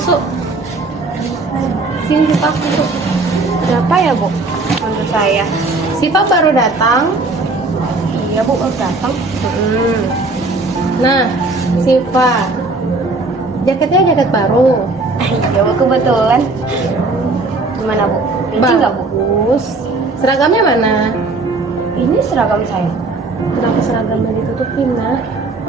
Masuk. Sini Siva, masuk. Berapa ya, Bu? Menurut saya. Siva baru datang. Iya, Bu, baru datang. Nah, Siva, jaketnya jaket baru. Iya, Bu, kebetulan. Gimana, Bu? Ini nggak, Bu? Bagus. Seragamnya mana? Ini seragam saya. Kenapa seragamnya ditutupin, nah?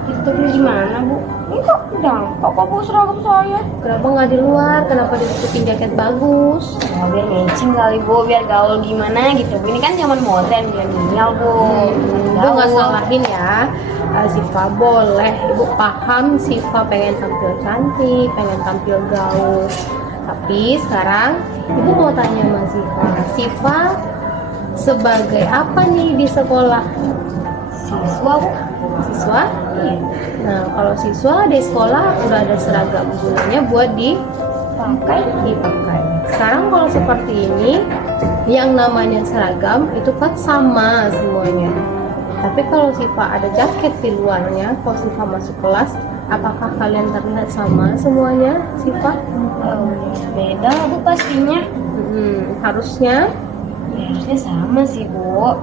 Ditutupin gimana, Bu? Ini kok dampak kok, Bu, seragam saya. Kenapa nggak di luar? Kenapa ditutupin jaket bagus? Ya, biar matching kali, Bu. Biar gaul gimana gitu. Ini kan zaman modern, milenial, Bu. Ibu nggak salahin ya. Siva boleh, Ibu paham Siva pengen tampil cantik, pengen tampil gaul. Tapi sekarang Ibu mau tanya sama Siva, Siva sebagai apa nih di sekolah? Siswa, Bu. Siswa? Iya. Nah, kalau siswa di sekolah udah ada seragam, gunanya buat dipakai. Sekarang kalau seperti ini, yang namanya seragam itu kan sama semuanya. Tapi kalau Siva ada jaket di luarnya, kalau Siva masuk kelas, apakah kalian terlihat sama semuanya, Siva? Beda, Bu, pastinya. Harusnya. Ya, harusnya sama sih, Bu.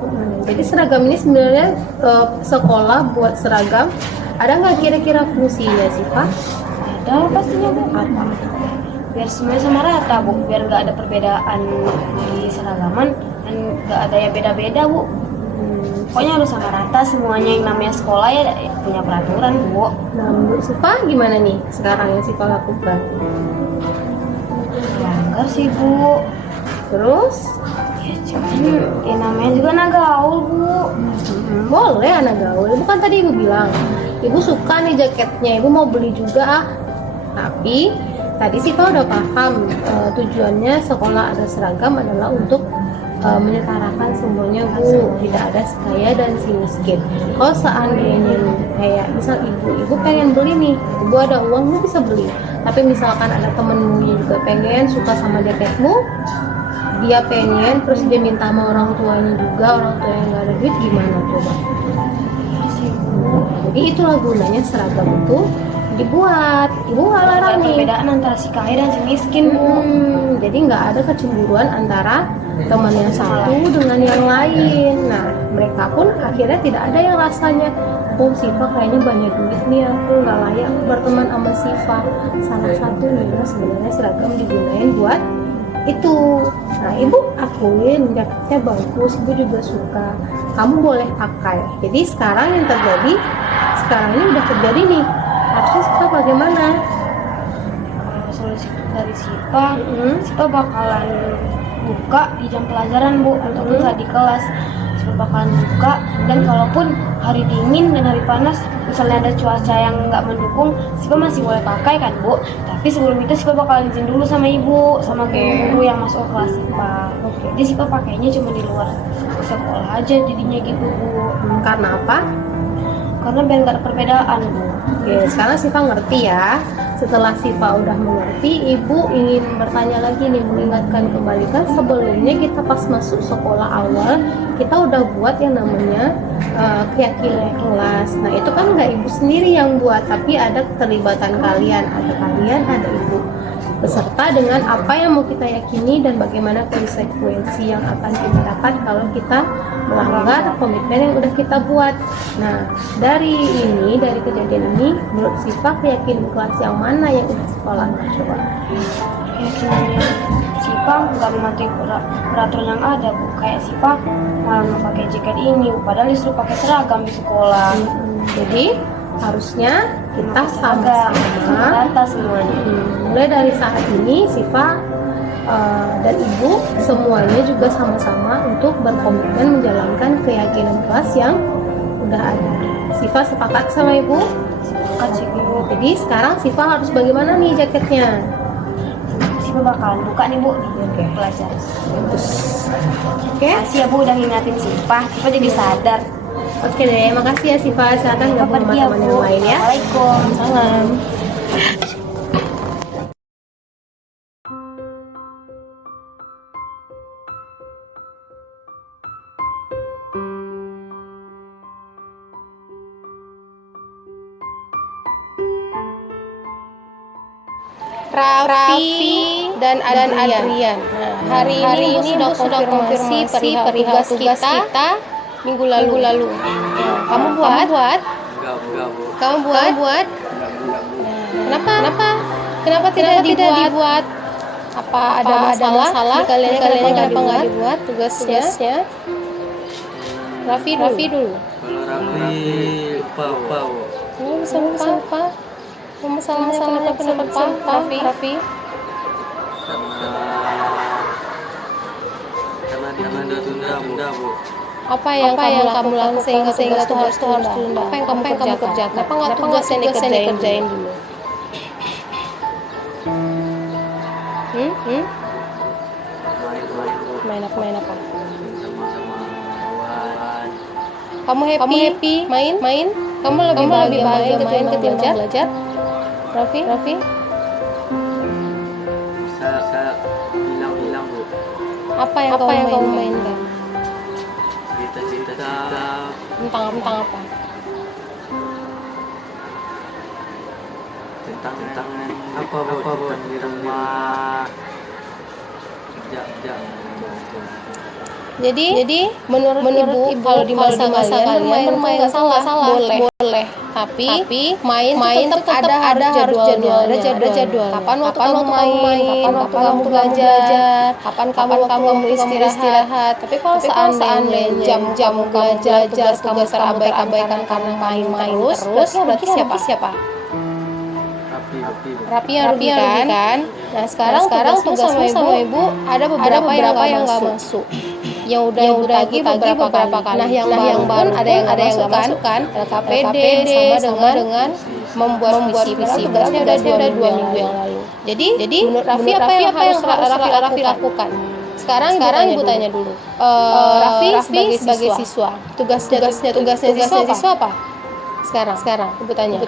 Jadi seragam ini sebenarnya sekolah buat seragam. Ada nggak kira-kira fungsinya, Siva? Ada pastinya, Bu. Apa? Biar semuanya sama rata, Bu. Biar nggak ada perbedaan di seragaman dan nggak ada yang beda-beda, Bu. Pokoknya harus sama rata semuanya. Yang namanya sekolah ya punya peraturan, Bu. Nah, menurut Siva gimana nih sekarang yang Siva lakukan? Langgar sih, Bu. Terus? Ya cuman ya namanya juga anak gaul, Bu. Boleh anak gaul. Ibu kan tadi Ibu bilang, Ibu suka nih jaketnya, Ibu mau beli juga. Tapi tadi Siva udah paham tujuannya sekolah ada seragam adalah untuk menyetarakan semuanya, Bu. Tidak ada si kaya dan si miskin. Kalau seandainya kayak misal ibu pengen beli nih, Ibu ada uang, Ibu bisa beli. Tapi misalkan ada temenmu yang juga pengen suka sama jaketmu, dia pengen terus dia minta sama orang tuanya juga, orang tuanya nggak ada duit, gimana coba? Jadi itulah gunanya seragam itu dibuat. Ibu nggak larang Ada nih. perbedaan antara si kaya dan si miskin, Bu. Jadi nggak ada kecemburuan antara teman yang satu dengan yang lain. Nah, mereka pun akhirnya tidak ada yang rasanya, oh Siva kayaknya banyak duit nih, aku nggak layak berteman sama Siva. Salah satunya sebenarnya seragam digunain buat itu. Nah, Ibu akuin jaketnya bagus, Ibu juga suka, kamu boleh pakai. Jadi sekarang yang terjadi, sekarang ini udah terjadi nih, harusnya Siva bagaimana? Kalau solusi dari Sipa bakalan buka di jam pelajaran, Bu, untuk saat di kelas. Sipa bakalan buka, dan kalaupun hari dingin dan hari panas, misalnya ada cuaca yang nggak mendukung, Sipa masih boleh pakai kan, Bu. Tapi sebelum itu Sipa bakalan izin dulu sama ibu, sama guru yang masuk ke kelas Sipa. Jadi Sipa pakainya cuma di luar sekolah aja jadinya gitu, Bu. Karena apa? Karena biar nggak ada perbedaan, Bu. Oke, sekarang Siva ngerti ya. Setelah Siva udah mengerti, Ibu ingin bertanya lagi nih, mengingatkan kembali kan sebelumnya kita pas masuk sekolah awal, kita udah buat yang namanya keyakinan kelas. Nah, itu kan nggak Ibu sendiri yang buat, tapi ada keterlibatan kalian, ada Ibu. Beserta dengan apa yang mau kita yakini dan bagaimana konsekuensi yang akan kita dapat kalau kita melanggar komitmen yang udah kita buat. Nah, dari kejadian ini, menurut Siva keyakinan kelas yang mana yang udah sekolah coba? Keyakinannya Sipa nggak mematuhi peraturan yang ada, Bu. Kayak Sipa malah nggak pakai jaket ini, Bu. Padahal disuruh pakai seragam di sekolah. Jadi harusnya kita sama sama-sama rata semuanya. Mulai dari saat ini Siva dan Ibu semuanya juga sama-sama untuk berkomitmen menjalankan keyakinan kelas yang udah ada. Siva sepakat sama Ibu? Sepakat sih, Bu. Jadi sekarang Siva harus bagaimana nih jaketnya? Sipa bakalan buka nih, Bu, di pelajaran. Oke? Makasih ya, Bu, udah ngingatin Sipa. Sipa jadi sadar. Oke deh, makasih ya Siva. Silakan gabung sama Pergi ya, teman Bu. yang lain ya. Assalamualaikum. Salam. Raffi dan Adrian. Nah, hari ini Ibu sudah konfirmasi perihal tugas kita minggu lalu. Nah, kamu buat? Kamu buat? Kenapa tidak dibuat? Apa ada masalah? Kalian kenapa nggak dibuat tugasnya? Raffi dulu. Kalau Raffi lupa. Kamu bisa lupa? Masalahnya kenapa Raffi? Karena tunda, Bu. Apa yang kamu lakukan sehingga tugas itu harus tunda? Apa yang kamu kerjakan? Kenapa nggak tugas yang dikerjain dulu? Main apa? Sama kawan. Kamu happy? Main? Kamu lebih bahagia main ketimbang belajar? Raffi? Bisa bilang, Bu. Apa yang kamu mainkan? Cita-cita Tentang apa? tentang apa, Bu? Tentang di rumah. Kerja. Jadi menurut ibu kalau di masa kalian bermain nggak salah, boleh. Tapi main tetap ada jadwalnya. Kapan waktu kamu main, kapan kamu belajar, kapan kamu istirahat. Tapi kalau seandainya jam belajar kamu terabaikan karena main terus, berarti siapa? Rapi yang rugi kan? Nah sekarang tugas sama ibu ada beberapa yang nggak masuk. Yang udah bagi beberapa kali. Nah yang baru ada yang masuk kan? LKPD sama dengan membuat visi. Tugasnya udah 2 minggu yang lalu. Jadi menurut Raffi apa yang harus Raffi lakukan? Sekarang ibu tanya dulu. Raffi sebagai siswa. Tugasnya siswa apa? Sekarang ibu tanya.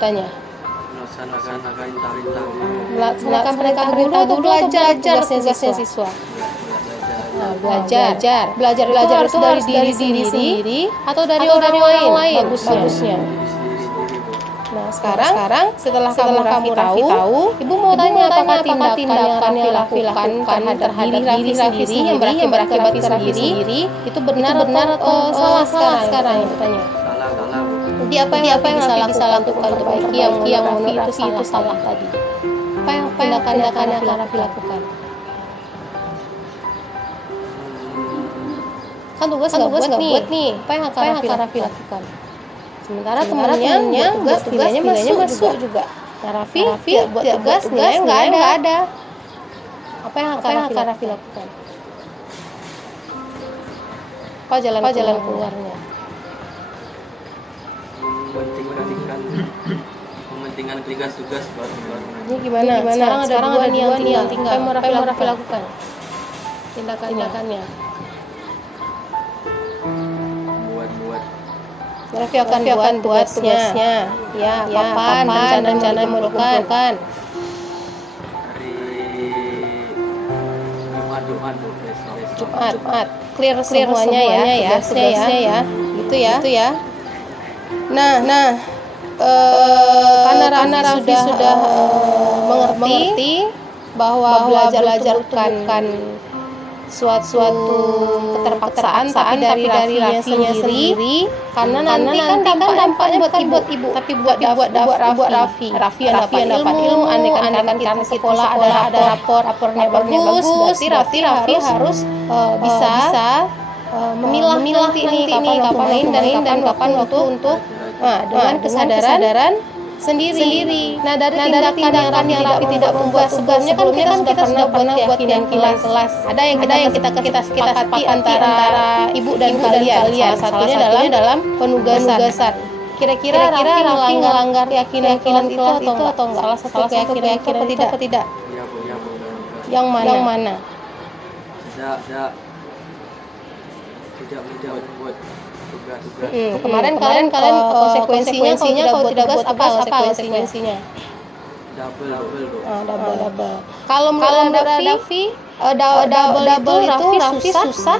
Melaksanakan perintah guru atau belajar tugasnya siswa. Nah, belajar itu harus dari diri sendiri atau dari orang lain bagusnya. Nah sekarang setelah kamu tahu, ibu mau tanya apakah tindakan yang Raffi lakukan terhadap diri sendiri yang berakibat ke Raffi sendiri itu benar atau salah sekarang ibu tanya. Jadi apa yang bisa lakukan untuk perbaiki yang menurut itu salah tadi? Apa yang tindakan yang Raffi lakukan? Kan tugas nggak buat nih. Apa yang akan Raffi lakukan? Sementara temannya buat tugasnya masuk juga. Nah Raffi buat tugasnya nggak ada. Apa yang akan Raffi lakukan? Apa jalan keluarnya? Mementingkan tugas baru. Ini gimana? Sekarang ada dua nih yang tinggal. Apa yang mau Raffi lakukan? Tindakannya. Buat. Raffi akan buat tugasnya. Ya, kapan rencana mengumpulkan? Hari Jumat. Clear semuanya ya, tugasnya ya. Gitu ya. Nah, karena Raffi sudah mengerti bahwa belajar bukan suatu keterpaksaan tapi dari Raffinya sendiri karena nanti kan dampaknya buat ibu tapi buat Raffi yang dapat ilmu andaikan karena sekolah ada rapornya bagus berarti Raffi harus bisa memilah nanti ini kapan main dan kapan waktu untuk dengan kesadaran sendiri. Nah dari tindakan yang Raffi tidak membuat sebelumnya kan kita sudah pernah buat kelas. Ada yang kita sepakati antara ibu dan kalian. Salah satunya dalam penugasan. Kira-kira Raffi melanggar keyakinan itu atau enggak? Salah satu keyakinan itu atau tidak? Ya, Bu. Yang mana? Tidak buat tugas. Kemarin kalian konsekuensinya kalau tidak buat apa konsekuensinya? Double. Kalau menurut Raffi double itu Raffi susah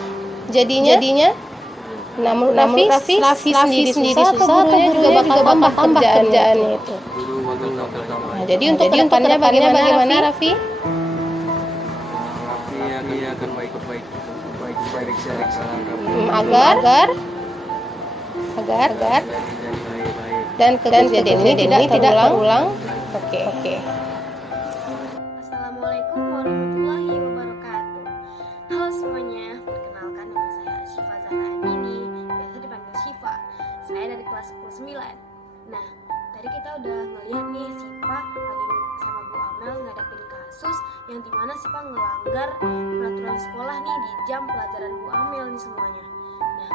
jadinya Nah, menurut Raffi sendiri susah atau gurunya juga bakal tambah kerjaannya itu? Guru bakal tambah. Nah, jadi untuk kedepannya bagaimana Raffi? Raffi akan baik periksa Agar dan kejadian ini tidak terulang. Oke. Assalamualaikum warahmatullahi wabarakatuh. Halo semuanya, perkenalkan nama saya Syifa Zahra Andini, biasa dipanggil Syifa. Saya dari kelas 9. Nah, tadi kita udah ngeliat nih Syifa lagi sama Bu Amel ngadapin kasus yang dimana Syifa ngelanggar peraturan sekolah nih di jam pelajaran Bu Amel nih semuanya. Nah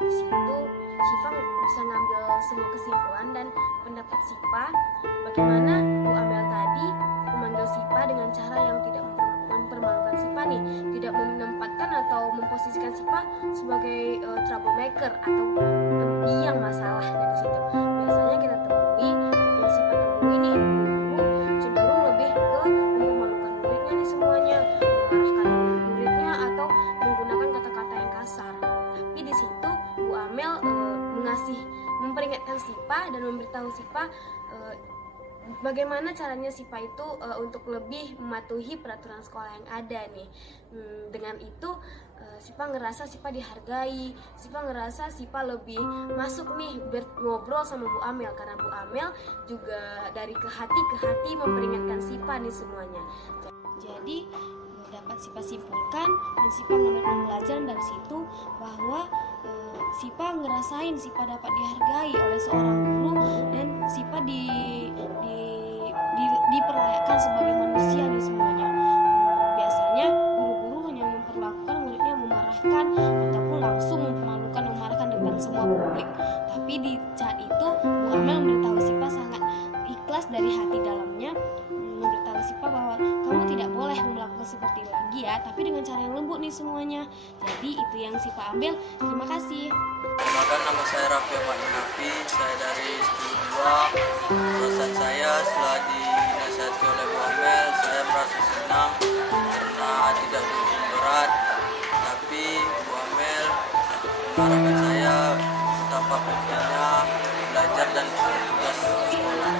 di situ Syifa bisa ngambil semua kesimpulan dan pendapat Syifa bagaimana Bu Amel tadi memanggil Syifa dengan cara yang tidak mempermalukan Syifa nih, tidak menempatkan atau memposisikan Syifa sebagai troublemaker atau yang masalah dari situ. Biasanya kita temui yang Syifa temui nih guru cenderung lebih ke mempermalukan muridnya nih semuanya, mengarahkan muridnya atau menggunakan kata-kata yang kasar. Tapi di situ Bu Amel memperingatkan Syifa dan memberitahu Syifa bagaimana caranya Syifa itu untuk lebih mematuhi peraturan sekolah yang ada nih. Dengan itu Syifa ngerasa Syifa dihargai, Syifa ngerasa Syifa lebih masuk nih ngobrol sama Bu Amel, karena Bu Amel juga dari ke hati memperingatkan Syifa nih semuanya. Jadi dapat Syifa simpulkan dan Syifa mengambil pembelajaran dari situ bahwa Syifa ngerasain Syifa dapat dihargai oleh seorang guru dan Syifa diperlayakan sebagai manusia di semuanya. Biasanya guru-guru hanya memperlakukan muridnya memarahkan ataupun langsung memarahkan depan semua publik. Tapi di saat itu Bu Amel memberitahu Syifa sangat ikhlas dari hati dalamnya, memberitahu Syifa bahwa kamu tidak boleh melakukan seperti lagi ya, tapi dengan cara yang lembut nih semuanya. Jadi itu yang Syifa ambil. Terima kasih. Perkenalkan, nama saya Raffi Ahmad Hanafi, saya dari 10.2. Perasaan saya setelah dinasihati oleh Bu Amel, saya merasa senang karena tidak begitu berat. Tapi Bu Amel mengarahkan saya betapa pentingnya belajar dan tugas sekolah.